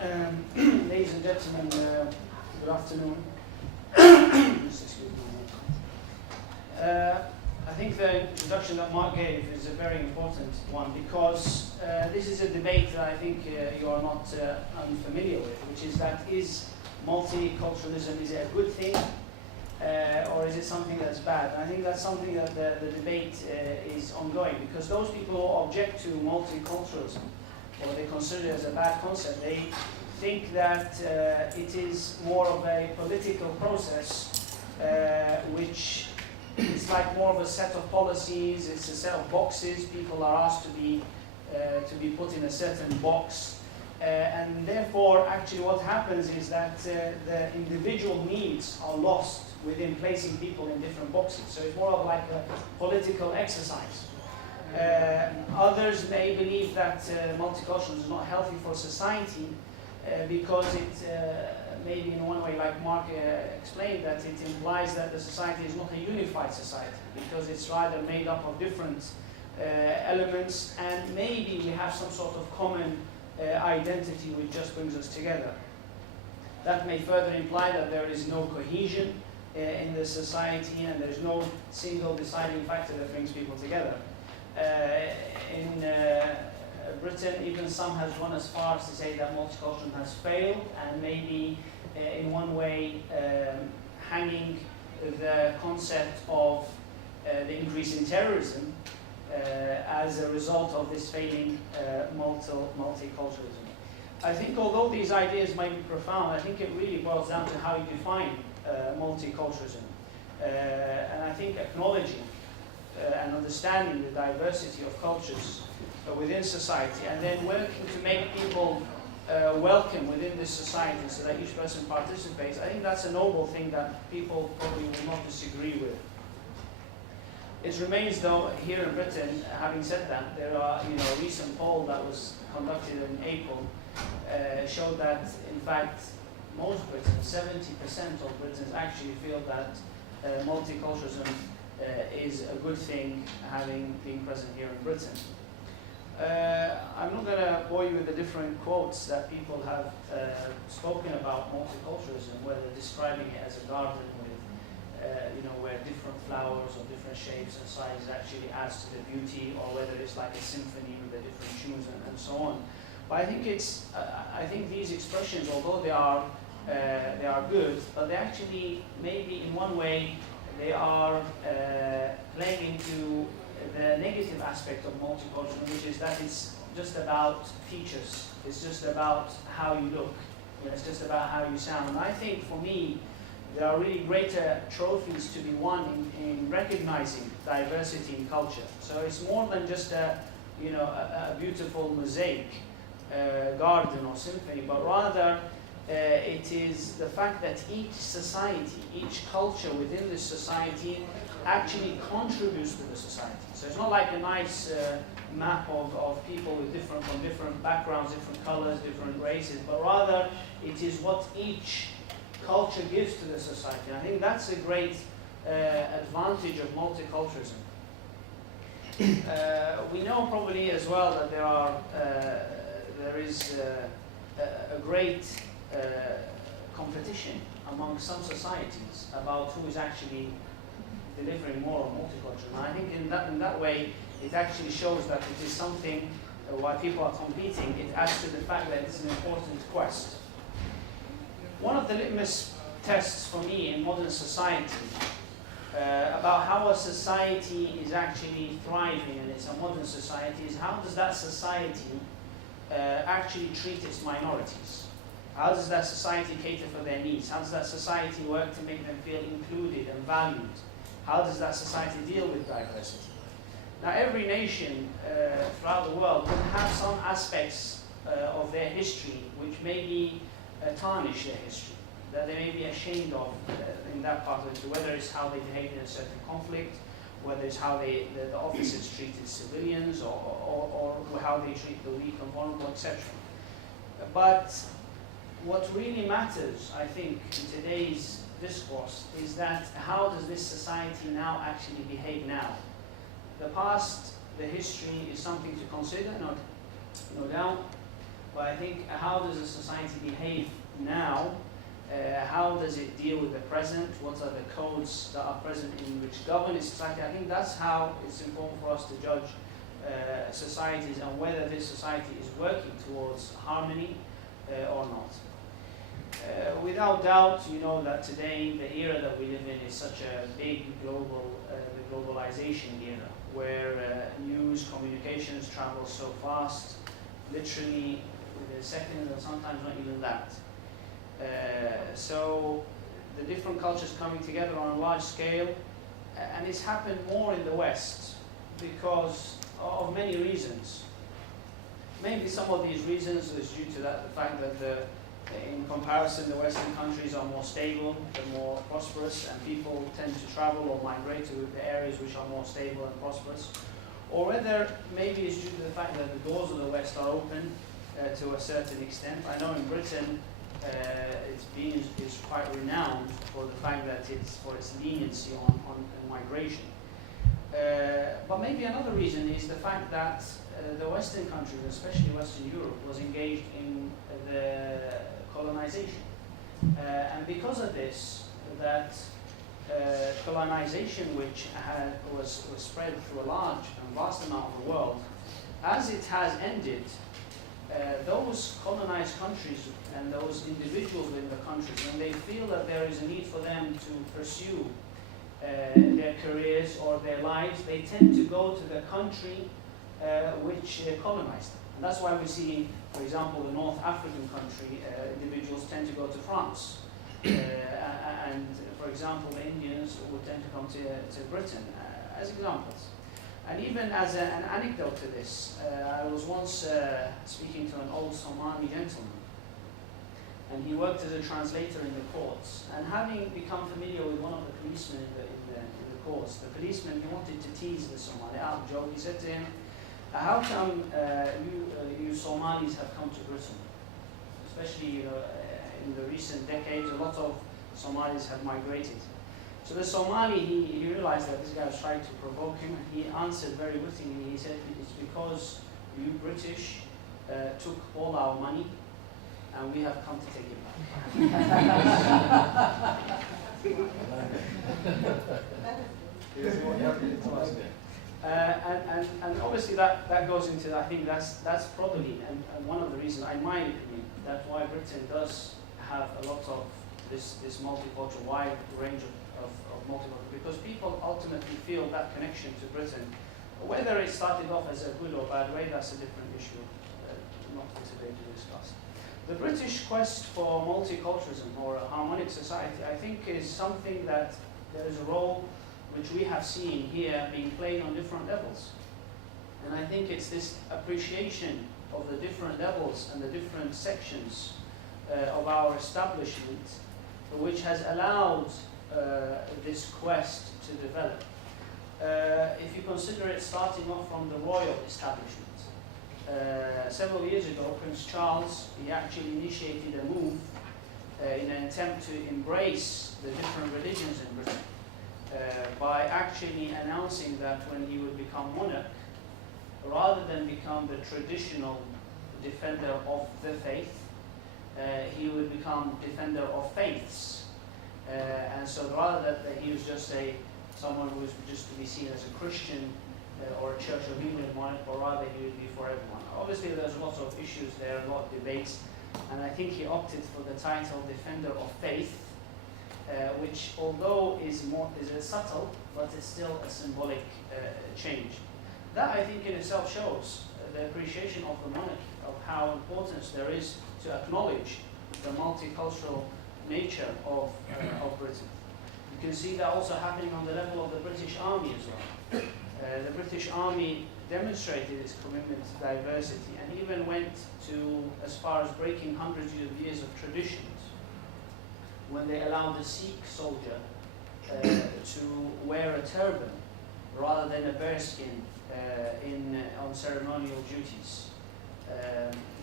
Ladies and gentlemen, good afternoon. Excuse me. I think the introduction that Mark gave is a very important one because this is a debate that I think you are not unfamiliar with, which is that is multiculturalism, is it a good thing or is it something that's bad? And I think that's something that the debate is ongoing, because those people who object to multiculturalism, or they consider it as a bad concept, they think that it is more of a political process, which is like more of a set of policies, it's a set of boxes. People are asked to be put in a certain box, and therefore actually what happens is that the individual needs are lost within placing people in different boxes. So it's more of like a political exercise. Others may believe that multiculturalism is not healthy for society because it maybe in one way, like Mark explained, that it implies that the society is not a unified society, because it's rather made up of different elements, and maybe we have some sort of common identity which just brings us together. That may further imply that there is no cohesion in the society, and there's no single deciding factor that brings people together. In Britain, even some has gone as far as to say that multiculturalism has failed, and maybe in one way hanging the concept of the increase in terrorism as a result of this failing multiculturalism. I think although these ideas might be profound, I think it really boils down to how you define multiculturalism. And I think acknowledging and understanding the diversity of cultures within society, and then working to make people welcome within this society so that each person participates, I think that's a noble thing that people probably will not disagree with. It remains, though, here in Britain, having said that, there are, a recent poll that was conducted in April showed that, in fact, most Britons, 70% of Britons actually feel that multiculturalism is a good thing, having been present here in Britain. I'm not going to bore you with the different quotes that people have spoken about multiculturalism, whether describing it as a garden with, where different flowers of different shapes and sizes actually adds to the beauty, or whether it's like a symphony with the different tunes and so on. But I think I think these expressions, although they are good, but they actually maybe in one way they are playing into the negative aspect of multiculturalism, which is that it's just about features. It's just about how you look. It's just about how you sound. And I think for me, there are really greater trophies to be won in recognizing diversity in culture. So it's more than just a beautiful mosaic, garden or symphony, but rather it is the fact that each society, each culture within this society actually contributes to the society. So it's not like a nice map of people from different backgrounds, different colors, different races, but rather it is what each culture gives to the society. And I think that's a great advantage of multiculturalism. We know probably as well that there is a great competition among some societies about who is actually delivering more of multiculturalism. And I think in that way, it actually shows that it is something, while people are competing, it adds to the fact that it's an important quest. One of the litmus tests for me in modern society about how a society is actually thriving, and it's a modern society, is how does that society actually treat its minorities? How does that society cater for their needs? How does that society work to make them feel included and valued? How does that society deal with diversity? Now, every nation throughout the world will have some aspects of their history which maybe tarnish their history, that they may be ashamed of in that part of it, whether it's how they behaved in a certain conflict, whether it's how the officers treated civilians, or how they treat the weak and vulnerable, etc. But what really matters, I think, in today's discourse is that how does this society now actually behave now? The past, the history is something to consider, no doubt, but I think how does a society behave now? How does it deal with the present? What are the codes that are present in which govern its society? I think that's how it's important for us to judge societies and whether this society is working towards harmony or not. Without doubt, you know that today the era that we live in is such a big global, the globalization era, where news, communications travel so fast, literally within a second, or sometimes not even that. So the different cultures coming together on a large scale, and it's happened more in the West because of many reasons. Maybe some of these reasons is due to the fact that in comparison, the Western countries are more stable, they're more prosperous, and people tend to travel or migrate to the areas which are more stable and prosperous. Or whether maybe it's due to the fact that the doors of the West are open to a certain extent. I know in Britain, is quite renowned for the fact that it's for its leniency on migration. But maybe another reason is the fact that the Western countries, especially Western Europe, was engaged in the colonization. And because of this, that colonization which was spread through a large and vast amount of the world, as it has ended, those colonized countries and those individuals within the countries, when they feel that there is a need for them to pursue their careers or their lives, they tend to go to the country which colonized them. And that's why we see, for example, the North African country, individuals tend to go to France. And for example, the Indians would tend to come to Britain as examples. And even as an anecdote to this, I was once speaking to an old Somali gentleman, and he worked as a translator in the courts. And having become familiar with one of the policemen in the courts, the policeman, he wanted to tease the Somali out of joke. He said to him, "How come you Somalis have come to Britain? Especially in the recent decades, a lot of Somalis have migrated." So the Somali, he realized that this guy was trying to provoke him, and he answered very wittingly. He said, "It's because you British took all our money, and we have come to take it back." And obviously that goes into, I think that's probably and one of the reasons, in my opinion, that's why Britain does have a lot of this multicultural, wide range of multicultural, because people ultimately feel that connection to Britain. Whether it started off as a good or bad way, that's a different issue, not for today to discuss. The British quest for multiculturalism or a harmonic society, I think, is something that there is a role which we have seen here being played on different levels. And I think it's this appreciation of the different levels and the different sections of our establishment which has allowed this quest to develop. If you consider it starting off from the royal establishment, several years ago, Prince Charles, he actually initiated a move in an attempt to embrace the different religions in Britain by actually announcing that when he would become monarch, rather than become the traditional defender of the faith, he would become defender of faiths. And so rather that he was just someone who was just to be seen as a Christian or a Church of England monarch, or rather he would be for everyone. Obviously there's lots of issues there, a lot of debates, and I think he opted for the title Defender of Faith, which although is subtle, but it's still a symbolic change. That I think in itself shows the appreciation of the monarchy, of how important there is to acknowledge the multicultural nature of Britain. You can see that also happening on the level of the British Army as well. The British Army demonstrated its commitment to diversity and even went as far as breaking hundreds of years of traditions when they allowed a Sikh soldier to wear a turban rather than a bearskin on ceremonial duties.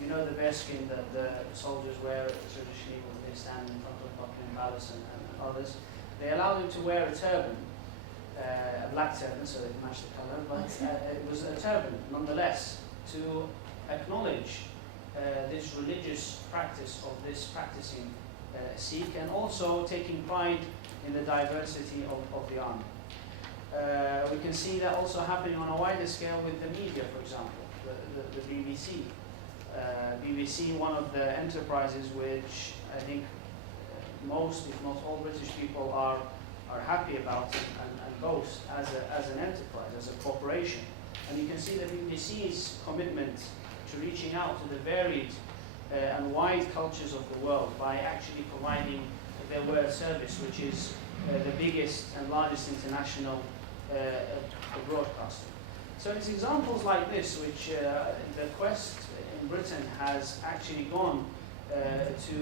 You know the bearskin that the soldiers wear traditionally when they stand in front of Buckingham Palace and others. They allowed him to wear a turban, a black turban, so they matched the colour, but it was a turban nonetheless, to acknowledge this religious practice of this practicing Sikh, and also taking pride in the diversity of the army. We can see that also happening on a wider scale with the media, for example, the BBC. BBC, one of the enterprises which I think most, if not all, British people are happy about and boast as an enterprise, as a corporation. And you can see the BBC's commitment to reaching out to the varied and wide cultures of the world by actually providing their word service, which is the biggest and largest international broadcaster. So it's examples like this which the Quest in Britain has actually gone to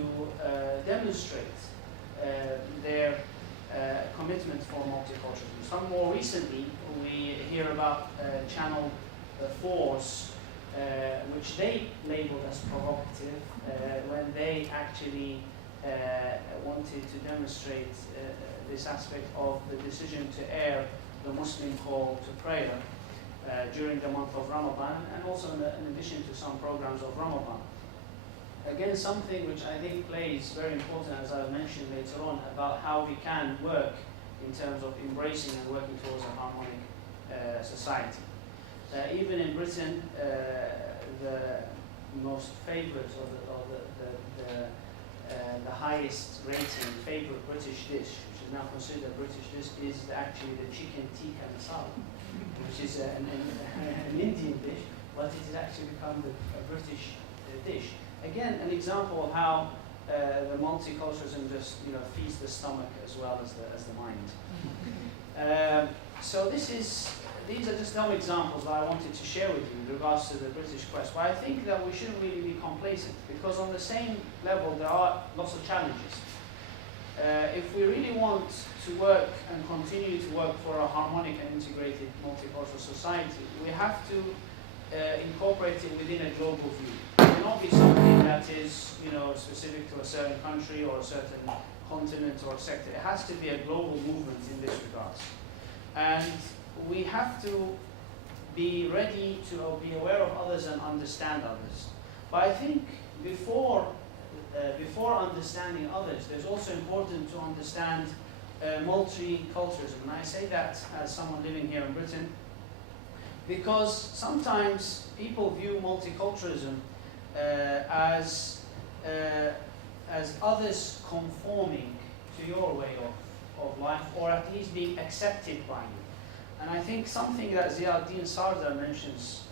demonstrate their commitment for multiculturalism. Some more recently, we hear about Channel 4's, which they labeled as provocative, when they actually wanted to demonstrate this aspect of the decision to air the Muslim call to prayer during the month of Ramadan, and also in addition to some programs of Ramadan. Again, something which I think plays very important, as I'll mention later on, about how we can work in terms of embracing and working towards a harmonic society. Even in Britain, the most favourite or the highest rating favourite British dish, which is now considered a British dish, is actually the chicken tikka masala, which is an Indian dish, but it has actually become a British dish. Again, an example of how the multiculturalism just feeds the stomach as well as the mind. So these are just some examples that I wanted to share with you in regards to the British Quest. But I think that we shouldn't really be complacent, because on the same level there are lots of challenges. If we really want to work and continue to work for a harmonic and integrated multicultural society, we have to incorporate it within a global view. It cannot be something that is specific to a certain country or a certain continent or sector. It has to be a global movement in this regard. And we have to be ready to be aware of others and understand others. But I think before understanding others, there's also important to understand multiculturalism. And I say that as someone living here in Britain, because sometimes people view multiculturalism as others conforming to your way of life, or at least being accepted by you. And I think something that Ziauddin Sardar mentions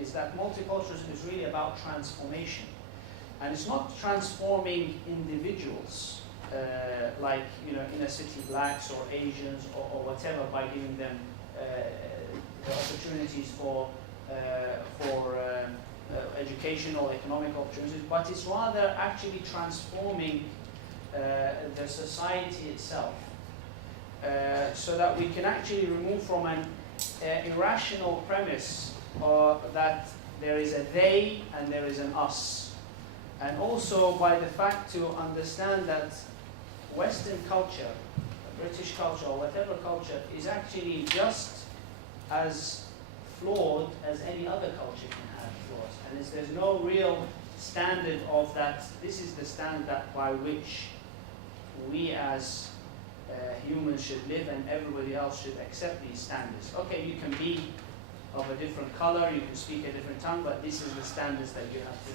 is that multiculturalism is really about transformation. And it's not transforming individuals like inner city blacks or Asians or whatever, by giving them opportunities for educational, economic opportunities, but it's rather actually transforming the society itself, so that we can actually remove from an irrational premise that there is a they and there is an us. And also by the fact to understand that Western culture, British culture, or whatever culture, is actually just as flawed as any other culture can have flaws. And there's no real standard of that. This is the standard by which we as humans should live, and everybody else should accept these standards. Okay, you can be of a different color, you can speak a different tongue, but this is the standards that you have to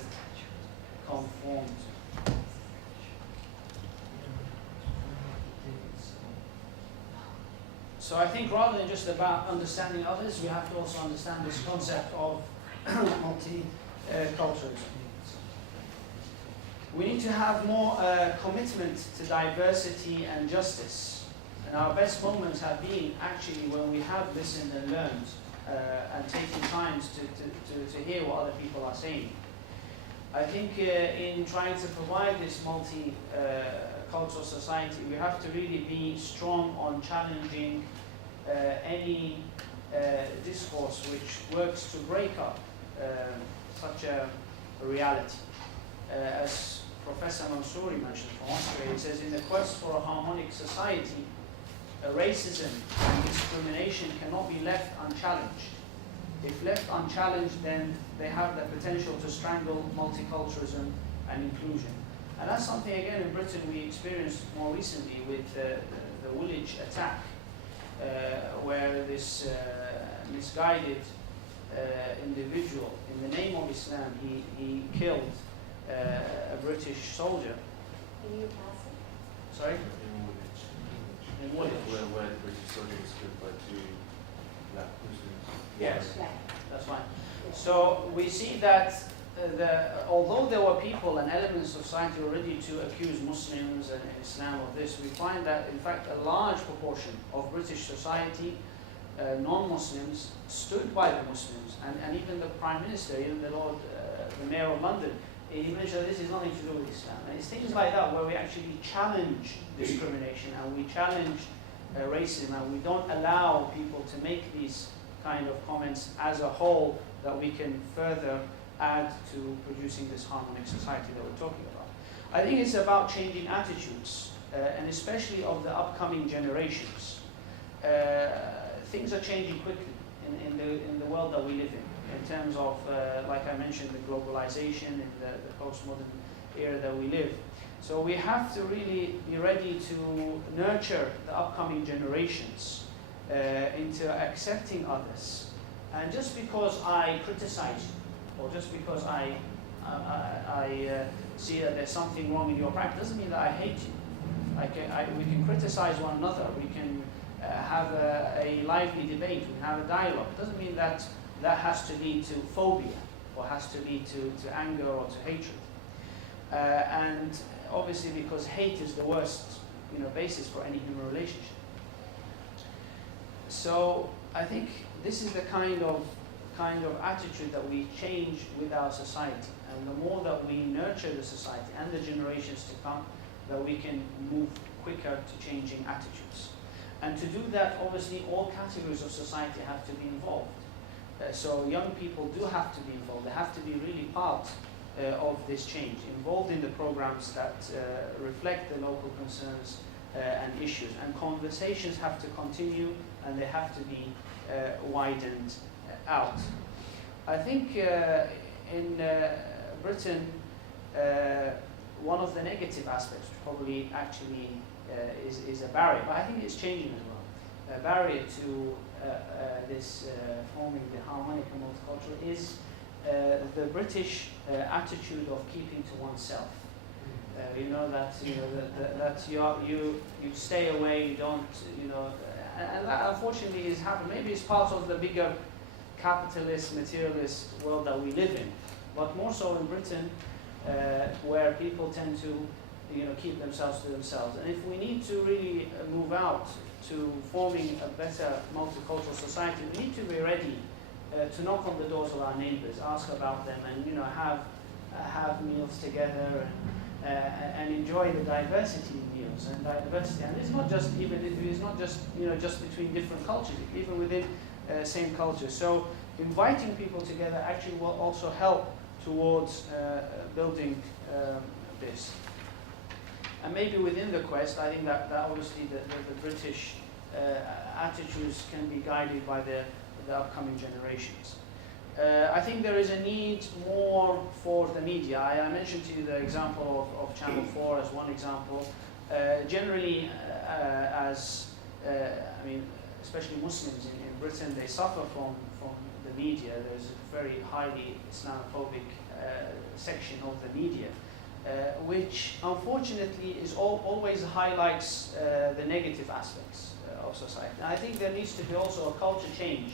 conform to. So I think rather than just about understanding others, we have to also understand this concept of multiculturalism. We need to have more commitment to diversity and justice. And our best moments have been actually when we have listened and learned and taken time to hear what other people are saying. I think in trying to provide this multicultural society, we have to really be strong on challenging any discourse which works to break up such a reality. As Professor Mansouri mentioned from Austria, he says, in the quest for a harmonic society, racism and discrimination cannot be left unchallenged. If left unchallenged, then they have the potential to strangle multiculturalism and inclusion. And that's something, again, in Britain we experienced more recently with the Woolwich attack, where this misguided individual, in the name of Islam, he killed a British soldier. In Newcastle? Sorry? In Woolwich. In Woolwich. Where the British soldier was killed by two black Muslims. Yes, Yeah. that's right. So we see that although there were people and elements of society ready to accuse Muslims and Islam of this, we find that in fact a large proportion of British society, non-Muslims, stood by the Muslims, and even the Prime Minister, even the Mayor of London, he mentioned this is nothing to do with Islam. And it's things like that where we actually challenge discrimination and we challenge racism, and we don't allow people to make these kind of comments as a whole, that we can further add to producing this harmonic society that we're talking about. I think it's about changing attitudes, and especially of the upcoming generations. Things are changing quickly in the world that we live in terms of, like I mentioned, the globalization in the postmodern era that we live. So we have to really be ready to nurture the upcoming generations into accepting others. And just because I criticize you, or just because I see that there's something wrong in your practice, doesn't mean that I hate you. We can criticize one another. We can have a lively debate. We can have a dialogue. It doesn't mean that that has to lead to phobia, or has to lead to anger or to hatred. And obviously, because hate is the worst, basis for any human relationship. So I think this is the kind of attitude that we change with our society, and the more that we nurture the society and the generations to come, that we can move quicker to changing attitudes. And to do that, obviously, all categories of society have to be involved. So young people do have to be involved. They have to be really part of this change, involved in the programs that reflect the local concerns and issues. And conversations have to continue, and they have to be widened out. I think in Britain, one of the negative aspects probably actually is a barrier, but I think it's changing as well. A barrier to this forming the harmonic and multicultural is the British attitude of keeping to oneself. That you stay away, you don't, and that unfortunately is happening. Maybe it's part of the bigger capitalist, materialist world that we live in, but more so in Britain, where people tend to, keep themselves to themselves. And if we need to really move out to forming a better multicultural society, we need to be ready to knock on the doors of our neighbors, ask about them, and have meals together, and enjoy the diversity in meals and diversity. And it's not just just between different cultures, even within same culture. So inviting people together actually will also help towards building this. And maybe within the quest, I think that obviously the British attitudes can be guided by the upcoming generations. I think there is a need more for the media. I mentioned to you the example of Channel 4 as one example. Generally, especially Muslims in Britain, they suffer from the media. There's a very highly Islamophobic section of the media, which unfortunately is always highlights the negative aspects of society. And I think there needs to be also a culture change,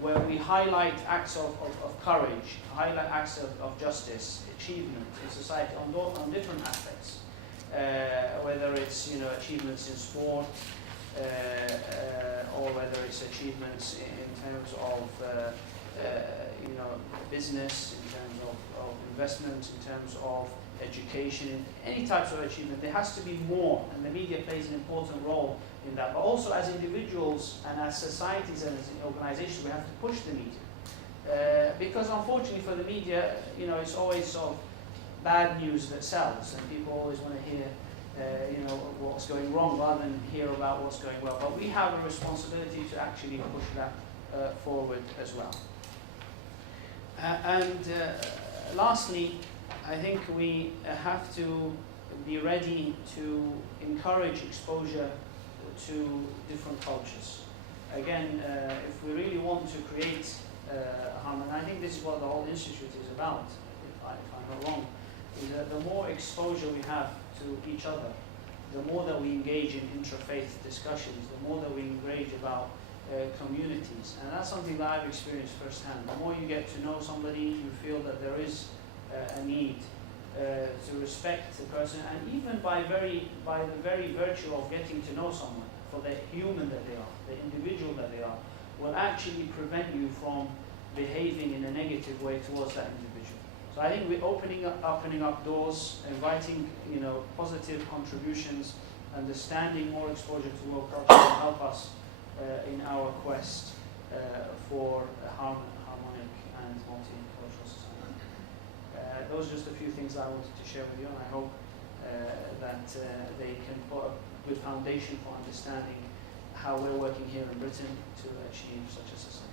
where we highlight acts of courage, highlight acts of justice, achievement in society on different aspects, whether it's achievements in sport, or whether it's achievements in terms of business, in terms of investment, in terms of education, any types of achievement. There has to be more, and the media plays an important role in that. But also as individuals and as societies and as organizations, we have to push the media. Because unfortunately for the media, it's always sort of bad news that sells, and people always want to hear what's going wrong rather than hear about what's going well. But we have a responsibility to actually push that forward as well. Lastly, I think we have to be ready to encourage exposure to different cultures. Again, if we really want to create harmony, I think this is what the whole institute is about, if I'm not wrong, is that the more exposure we have to each other, the more that we engage in interfaith discussions, the more that we engage about communities. And that's something that I've experienced firsthand. The more you get to know somebody, you feel that there is a need to respect the person, and even by the very virtue of getting to know someone for the human that they are, the individual that they are, will actually prevent you from behaving in a negative way towards that individual. So I think we're opening up doors, inviting positive contributions, understanding more exposure to world culture will help us in our quest for a harmonic and multicultural society. Those are just a few things I wanted to share with you, and I hope that they can put a good foundation for understanding how we're working here in Britain to achieve such a society.